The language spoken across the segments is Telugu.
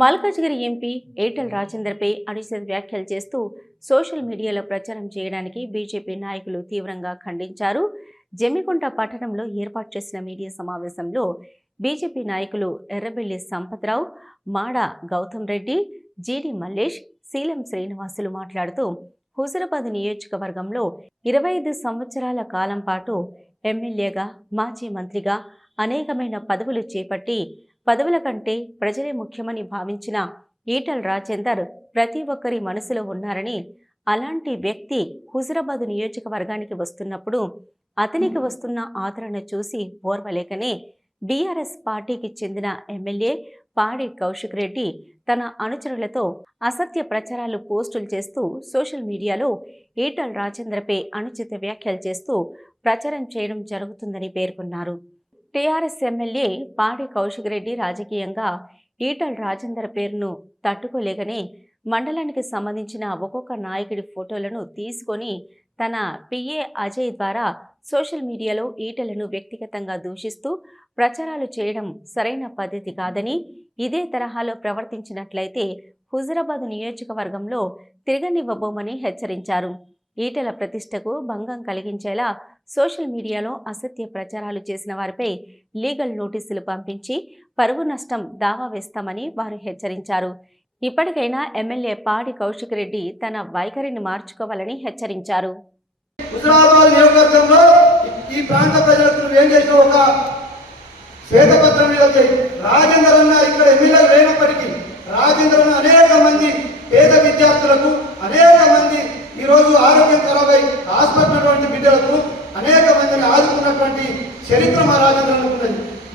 మల్కాజ్గిరి ఎంపీ ఏటల్ రాజేందర్పై అనుచిత వ్యాఖ్యలు చేస్తూ సోషల్ మీడియాలో ప్రచారం చేయడానికి బీజేపీ నాయకులు తీవ్రంగా ఖండించారు. జమ్మికుంట పట్టణంలో ఏర్పాటు చేసిన మీడియా సమావేశంలో బీజేపీ నాయకులు ఎర్రబెల్లి సంపత్రావు మాడ గౌతమ్ రెడ్డి జీడి మల్లేష్ శీలం శ్రీనివాసులు మాట్లాడుతూ హుజురాబాద్ నియోజకవర్గంలో ఇరవై ఐదు సంవత్సరాల కాలం పాటు ఎమ్మెల్యేగా మాజీ మంత్రిగా అనేకమైన పదవులు చేపట్టి పదవుల కంటే ప్రజలే ముఖ్యమని భావించిన ఈటల్ రాజేందర్ ప్రతి ఒక్కరి మనసులో ఉన్నారని అలాంటి వ్యక్తి హుజురాబాద్ నియోజకవర్గానికి వస్తున్నప్పుడు అతనికి వస్తున్న ఆదరణ చూసి ఓర్వలేకనే బీఆర్ఎస్ పార్టీకి చెందిన ఎమ్మెల్యే పాడి కౌశిక్ రెడ్డి తన అనుచరులతో అసత్య ప్రచారాలు పోస్టులు చేస్తూ సోషల్ మీడియాలో ఈటల్ రాజేంద్రపై అనుచిత వ్యాఖ్యలు చేస్తూ ప్రచారం చేయడం జరుగుతుందని పేర్కొన్నారు. టీఆర్ఎస్ ఎమ్మెల్యే పాడి కౌశిక్ రెడ్డి రాజకీయంగా ఈటల్ రాజేందర్ పేరును తట్టుకోలేకనే మండలానికి సంబంధించిన ఒక్కొక్క నాయకుడి ఫోటోలను తీసుకొని తన పిఏ అజయ్ ద్వారా సోషల్ మీడియాలో ఈటలను వ్యక్తిగతంగా దూషిస్తూ ప్రచారాలు చేయడం సరైన పద్ధతి కాదని ఇదే తరహాలో ప్రవర్తించినట్లయితే హుజురాబాద్ నియోజకవర్గంలో తిరగనివ్వబోమని హెచ్చరించారు. ఈటల ప్రతిష్టకు భంగం కలిగించేలా సోషల్ మీడియాలో అసత్య ప్రచారాలు చేసిన వారిపై లీగల్ నోటీసులు పంపించి పరువు నష్టం దావా వేస్తామని వారు హెచ్చరించారు. ఇప్పటికైనా ఎమ్మెల్యే పాడి కౌశిక్ రెడ్డి తన వైఖరిని మార్చుకోవాలని హెచ్చరించారు. హుజరాబాద్ నియోజకవర్గంలో ఈ ప్రాంత ప్రజలకు ఏం ఒక శ్వేతపత్రం మీద వచ్చాయి. అన్న ఇక్కడ ఎమ్మెల్యే లేనప్పటికీ అన్న అనేక మంది పేద విద్యార్థులకు అనేక మంది ఈరోజు ఆరోగ్యం ఖరాబై హాస్పిటల్ బిడ్డలకు అనేక మందిని ఆదుకున్నటువంటి చరిత్ర మా రాజేంద్ర ఉన్నది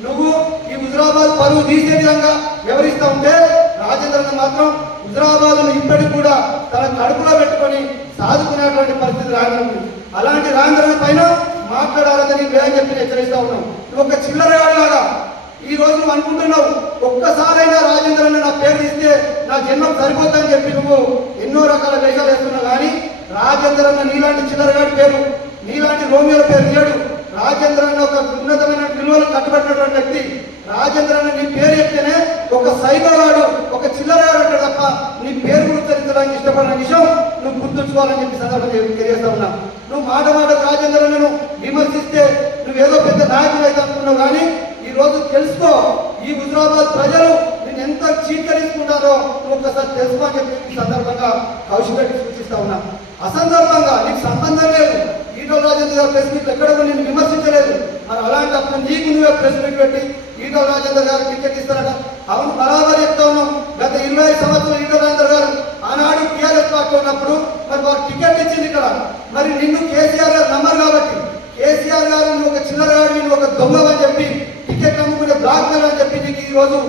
నువ్వు ఈ హుజరాబాద్ పరువు తీసే విధంగా వివరిస్తూ ఉంటే రాజేంద్ర మాత్రం హుజరాబాద్ను ఇప్పటికి కూడా తన కడుపులో పెట్టుకొని సాదుకునేటువంటి పరిస్థితి రాగలను అలాంటి రాంధ్రన పైన మాట్లాడాలని వేగం చెప్పి హెచ్చరిస్తా ఉన్నాం నువ్వు ఒక చిల్లరగాడిలాగా ఈ రోజు నువ్వు అనుకుంటున్నావు ఒక్కసారైనా రాజేంద్రన్న నా పేరు తీస్తే నా జన్మం సరిపోతుందని చెప్పి నువ్వు ఎన్నో రకాల వేషాలు వేస్తున్నావు. కానీ రాజేంద్రన్న నీలాంటి చిల్లరగాడి పేరు నీలాంటి రోమియోల పేరు లేడు రాజేంద్ర అనే ఒక ఉన్నతమైన విలువలు కట్టుబడినటువంటి వ్యక్తి. రాజేంద్ర అనే నీ పేరు చెప్తేనే ఒక సైకోవాడు ఒక చిల్లరగాడు తప్ప నీ పేరు గుర్తించడానికి ఇష్టపడిన విషయం నువ్వు గుర్తుంచుకోవాలని చెప్పి సందర్భం తెలియజేస్తా ఉన్నా. నువ్వు మాట మాట రాజేంద్ర అన్నను విమర్శిస్తే నువ్వేదో పెద్ద నాయకుడు అయితే అనుకున్నావు కానీ ఈ రోజు తెలుసుకో ఈ హుజరాబాద్ ప్రజలు నేను ఎంత చీకరించుకుంటారో నువ్వు ఒకసారి తెలుసుకో అని చెప్పి సందర్భంగా కౌశిక్ సూచిస్తా ఉన్నా. అసందర్భంగా నీకు సంబంధం లేదు. ఈటల రాజేంద్ర గారు ప్రెస్ మీట్ ఎక్కడ నేను విమర్శించలేదు. మరి అలాంటప్పుడు నీకు నువ్వే ప్రెస్ మీట్ పెట్టి ఈటల రాజేంద్ర గారు టికెట్ ఇస్తారట. అవును బరాబర్ చెప్తా ఉన్నాం. గత ఇరవై సంవత్సరాలు ఈటల రాజేంద్ర గారు ఆనాడు టీఆర్ఎస్ పార్టీ ఉన్నప్పుడు మరి వారు టికెట్ ఇచ్చింది ఇక్కడ. మరి నిన్ను కేసీఆర్ గారు నమ్మరు కాబట్టి కేసీఆర్ గారు నువ్వు ఒక చిన్నరాడు నువ్వు ఒక దొంగవని చెప్పి టికెట్ అమ్ముకునే బ్లాక్ మెయిల్ అని చెప్పి నీకు ఈరోజు రోజు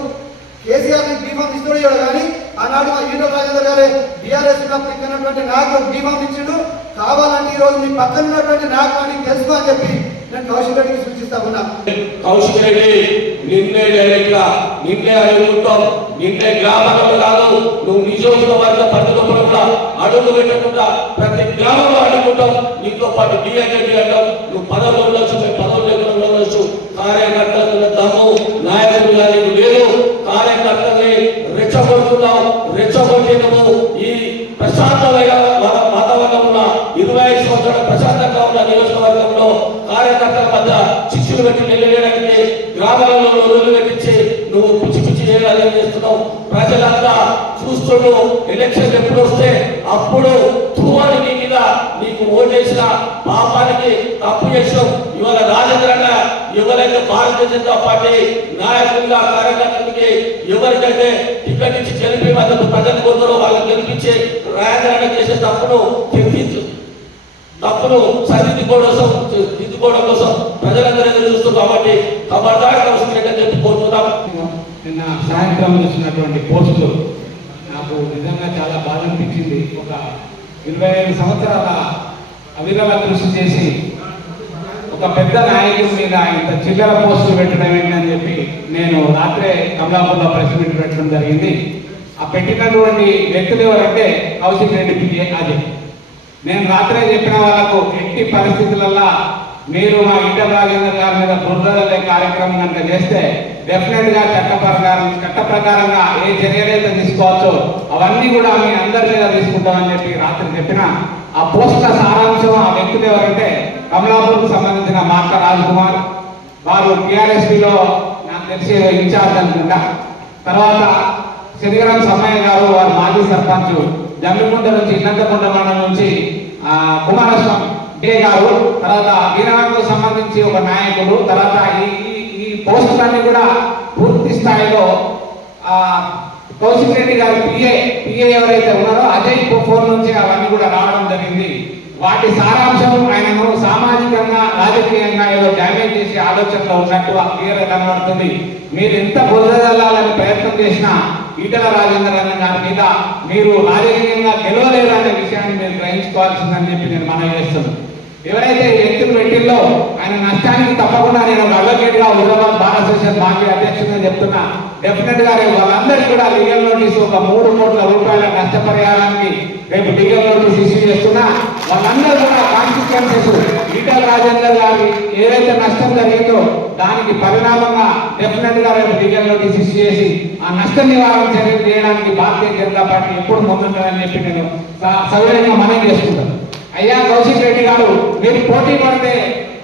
కేసీఆర్ని బీమా ఇస్తున్నాడు కానీ ఆనాడు మా ఈటల రాజేంద్ర గారే బీఆర్ఎస్ ఉన్నప్పుడు ఇక్కడ బీమా ఇచ్చిండు. కావాలంటే ఈ రోజు మీ పక్కన ఉన్నటువంటి నాకు నీకు తెలుసుకో అని చెప్పి నేను కౌశిక్ రెడ్డికి సూచిస్తా ఉన్నా. కౌశిక్ రెడ్డి నిన్నే డైరెక్ట్గా నిన్నే అడుగుతాం నిన్నే గ్రామంలో కాదు నువ్వు నియోజకవర్గ పరిధిలో కూడా అడుగు పెట్టకుండా ప్రతి గ్రామంలో అడుగుతాం నీతో పాటు డిఎన్ఏడి అంటాం నువ్వు పదవులు ఉండొచ్చు మేము పదవులు లేకుండా ఉండొచ్చు కార్యకర్తలు దమ్ము నాయకులు కానీ లేదు కార్యకర్తల్ని రెచ్చగొడుతున్నావు రెచ్చగొట్టినము నిలవేయడానికి గ్రామాలలో రోజులు పెట్టించి నువ్వు పిచ్చి పిచ్చి చేయాలని చేస్తున్నావు? ప్రజలంతా చూస్తూ ఎలక్షన్ ఎప్పుడు వస్తే అప్పుడు తువ్వని నీ మీద నీకు ఓటేసిన పాపానికి తప్పు చేసావు ఇవాళ రాజేంద్రన్న ఎవరైతే భారతీయ జనతా పార్టీ నాయకులుగా కార్యకర్తలకి ఎవరికైతే టికెట్ ఇచ్చి గెలిపి మద్దతు ప్రజలు కోరుతారో వాళ్ళకి గెలిపించి రాజేంద్రన్న చేసే తప్పును తెప్పించు తప్పును సరిదిద్దుకోవడం కోసం దిద్దుకోవడం కోసం ప్రజలందరూ చూస్తూ కాబట్టి ఖబర్దార్ కౌశిక్ చెప్పి కోరుతున్నాం నిన్న సాయంత్రం చూసినటువంటి పోస్టులు నాకు నిజంగా చాలా బాధ అనిపించింది. ఒక ఇరవై ఐదు సంవత్సరాల అవిరవ కృషి చేసి ఒక పెద్ద నాయకుడి మీద ఇంత చిల్లర పోస్టులు పెట్టడం ఏంటని చెప్పి నేను రాత్రే కమలాపూర్లో ప్రెస్ మీట్ పెట్టడం జరిగింది. ఆ పెట్టినటువంటి వ్యక్తులు ఎవరంటే కౌశిక్ రెడ్డి పిఏ అది నేను రాత్రే చెప్పిన వాళ్ళకు ఎట్టి పరిస్థితులలో మీరు మా ఇంటర్ రాజేంద్ర గారి మీద బురదలే కార్యక్రమం కనుక చేస్తే డెఫినెట్గా చట్ట ప్రకారం చట్ట ప్రకారంగా ఏ చర్యలైతే తీసుకోవచ్చో అవన్నీ కూడా మీ అందరి మీద తీసుకుంటామని చెప్పి రాత్రి చెప్పిన ఆ పోస్టుల సారాంశం ఆ వ్యక్తులు ఎవరంటే కమలాపూర్కు సంబంధించిన మార్క రాజ్ కుమార్ వారు టిఆర్ఎస్పిలో నాకు తెలిసి ఇన్ఛార్జ్ అనుకుంటా. తర్వాత శనిగరం సమ్మయ్య గారు వారు మాజీ సర్పంచ్. జమ్మికుంట నుంచి ఇన్నంతకుంట మండలం నుంచి కుమారస్వామి డే గారు తర్వాత వీరవాడకు సంబంధించి ఒక నాయకుడు తర్వాత ఈ ఈ- పోస్టులన్నీ కూడా పూర్తి స్థాయిలో కౌశిక్ రెడ్డి గారు పిఏ పిఏ ఎవరైతే ఉన్నారో అజయ్ ఫోన్ నుంచి అవన్నీ కూడా రావడం జరిగింది. వాటి సారాంశం ఆయనను సామాజికంగా రాజకీయంగా ఏదో డ్యామేజ్ చేసే ఆలోచనలో ఉన్నట్టు క్లియర్ కనబడుతుంది. మీరు ఎంత బురదల్లాలని ప్రయత్నం చేసినా ఈటల రాజేందర్ అన్న గారి మీద మీరు రాజకీయంగా గెలవలేరు అనే విషయాన్ని మీరు గ్రహించుకోవాల్సిందని చెప్పి నేను మనం చేస్తున్నాను. ఎవరైతే వ్యక్తులు పెట్టిల్లో ఆయన నష్టానికి తప్పకుండా నేను ఒక అడ్వకేట్గా హైదరాబాద్ బార్ అసోసియేషన్ మాజీ అధ్యక్షుడిగా చెప్తున్నా. డెఫినెట్గా రేపు వాళ్ళందరికీ కూడా లీగల్ నోటీస్ ఒక మూడు కోట్ల రూపాయల నష్టపరిహారానికి రేపు లీగల్ నోటీస్ ఇష్యూ చేస్తున్నా. వాళ్ళందరూ కూడా కాన్సిక్వెన్సెస్. ఈటల రాజేందర్ గారి ఏదైతే నష్టం జరిగిందో దానికి పరిణామంగా డెఫినెట్గా రేపు లీగల్ నోటీస్ చేసి ఆ నష్ట నివారణ చర్యలు చేయడానికి భారతీయ జనతా పార్టీ ఎప్పుడు ముందుంటుందని చెప్పి నేను స- సవినయంగా మనం చేసుకుంటాను. అయ్యా కౌశిక్ రెడ్డి గారు మీరు పోటీ పడితే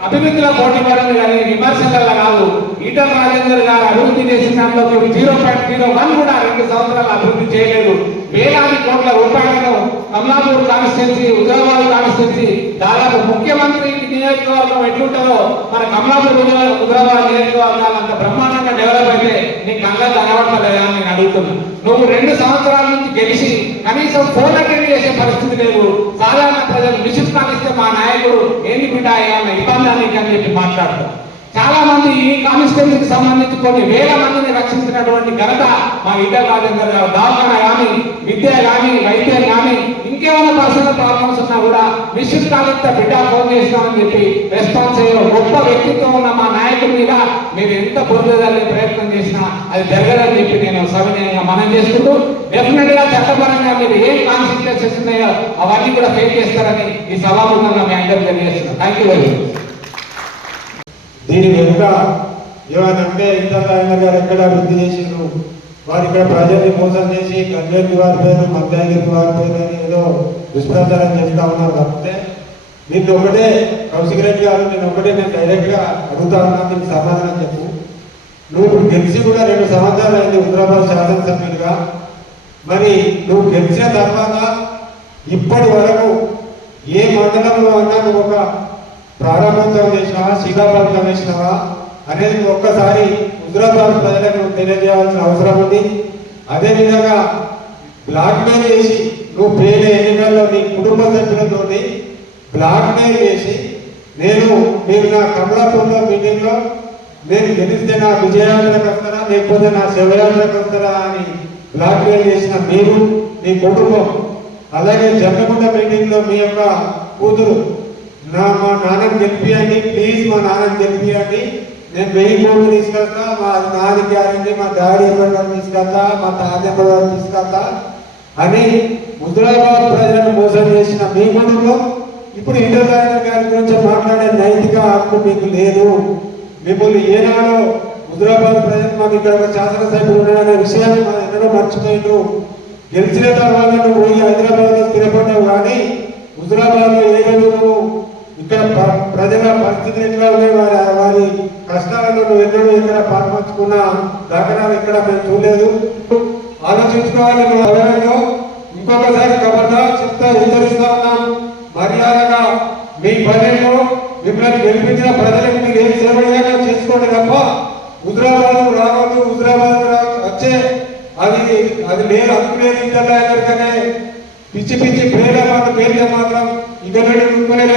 అభివృద్ధిలో పోటీ పడండి కానీ విమర్శలలో కాదు. ఈటల రాజేందర్ గారు అభివృద్ధి చేసిన దాంట్లో జీరో పాయింట్ జీరో వన్ కూడా రెండు సంవత్సరాలు అభివృద్ధి చేయలేదు. వేలాది కోట్ల రూపాయలను కమలాపూర్ కాన్స్టిట్యున్సీ హుజరాబాద్ కాన్స్టిట్యున్సీ దాదాపు ముఖ్యమంత్రి నియోజకవర్గం ఎట్లుంటారో మన కమలాపూర్ హుజరా- హుజరాబాద్ నియోజకవర్గాలు అంత బ్రహ్మాండంగా డెవలప్ అయితే నీ కళ్ళ కనబడలేదా నేను అడుగుతున్నా. నువ్వు రెండు సంవత్సరాల నుంచి గెలిచి కనీసం ఫోన్ అటెండ్ చేసే పరిస్థితి లేదు. సాధారణ ప్రజలు విసుగు కానిస్తే మా నాయకుడు ఏంటి బిడ్డ ఏమన్నా ఇబ్బంది అని చెప్పి మాట్లాడతాం చాలా మంది ఈ కాన్స్టిట్యూన్సీకి సంబంధించి కొన్ని వేల మందిని రక్షించినటువంటి ఘనత మా ఈటల రాజేందర్ గారు దవాఖాన కానీ విద్య కానీ వైద్యం కానీ ఇంకేమైనా పర్సనల్ ప్రాబ్లమ్స్ ఉన్నా కూడా విసుగు కానిస్తే బిడ్డ ఫోన్ చేస్తామని చెప్పి రెస్పాన్స్ అయ్యే గొప్ప వ్యక్తిత్వం ఉన్న మా నాయకుడి మీద మీరు ఎంత బురదలే ప్రయత్నం చేసినా అది జరగదని చెప్పి నేను సవినయంగా మనం చేసుకుంటూ డెఫినెట్గా చట్టపరంగా మీరు ఏం కాన్సిక్వెన్సెస్ ఉన్నాయో అవన్నీ కూడా ఫేస్ చేస్తారని ఈ సభాముఖంగా మీ అందరూ తెలియజేస్తున్నాను. థ్యాంక్ యూ వెరీ మచ్ దీని వెనుక ఏమనంటే ఇంద్రనారాయణ గారు ఎక్కడ అభివృద్ధి చేసిండ్రు? వారు ఇక్కడ ప్రజల్ని మోసం చేసి గంగేటి వారి పేరు మద్దాగిరి వారి పేరు అని ఏదో దుష్ప్రచారం చేస్తా ఉన్నారు తప్పితే నేను ఒకటే కౌశిక్ రెడ్డి గారు నేను ఒకటే నేను డైరెక్ట్గా అడుగుతా ఉన్నా నీకు సమాధానం చెప్పు. నువ్వు ఇప్పుడు గెలిచి కూడా రెండు సంవత్సరాలు అయింది హైదరాబాద్ శాసనసభ్యులుగా మరి నువ్వు గెలిచిన తర్వాత ఇప్పటి వరకు ఏ మండలంలో అన్నా నువ్వు ఒక ప్రారంభోత్సవం చేసినావా శిలాపథకం వేసినావా అనేది ఒక్కసారి హుజరాబాద్ ప్రజలకు నువ్వు తెలియజేయాల్సిన అవసరం ఉంది. అదేవిధంగా బ్లాక్ మెయిల్ చేసి నువ్వు పేరు ఎన్నికల్లో నీ కుటుంబ సభ్యులతో బ్లాక్ మెయిల్ చేసి నేను మీరు నా కమలాపూర్లో మీటింగ్లో నేను గెలిస్తే నా విజయాత్రకు వస్తారా లేకపోతే నా శివయాత్రకు వస్తారా అని బ్లాక్ మెయిల్ చేసిన మీరు మీ కుటుంబం అలాగే జమ్మగుండ మీటింగ్లో మీ యొక్క కూతురు నా మా నాన్నని గెలిపియండి ప్లీజ్ మా నాన్నని గెలిపియండి నేను వెయ్యి కోట్లు తీసుకెళ్తా మా నాన్న గ్యారంటీ మా డాడీ ఎప్పటికీ తీసుకెళ్తా మా తాత ఎప్పటికీ తీసుకెళ్తా అని హుజరాబాద్ ప్రజలను మోసం చేసిన మీ కుటుంబం. ఇప్పుడు ఇంటర్వ్యూ గారి గురించి మాట్లాడే నైతిక హక్కు మీకు లేదు. మిమ్మల్ని ఏనాడో హుజరాబాద్ ప్రజలు మాకు ఇక్కడ ఒక శాసనసభ్యుడు ఉన్నాడనే విషయాన్ని మనం ఎన్నడో మర్చిపోయిండు గెలిచిన తర్వాత నువ్వు పోయి హైదరాబాద్లో స్థిరపడ్డావు కానీ హుజరాబాద్లో ఏ రోజు ఇక్కడ ప్రజల పరిస్థితులు ఎట్లా ఉన్నాయి వారి వారి కష్టాలలో నువ్వు ఎన్నడూ ఎక్కడ పాల్పంచుకున్న దాఖలాలు ఎక్కడ మేము చూడలేదు. ఆలోచించుకోవాలి నువ్వు ఎవరైనా. ఇంకొకసారి కబర్దా చెప్తా హెచ్చరిస్తా ఉన్నాం. మర్యాదగా మీ పనిలో మిమ్మల్ని గెలిపించిన ప్రజలకు మీరు ఏం సేవగా చేసుకోండి తప్ప హుజరాబాద్ రావద్దు హుజరాబాద్ వచ్చే అది అది లేదు అనుకునేది లేదు పిచ్చి పిచ్చి పేర్ల మాత్రం పేర్ల మాత్రం ఇక నుండి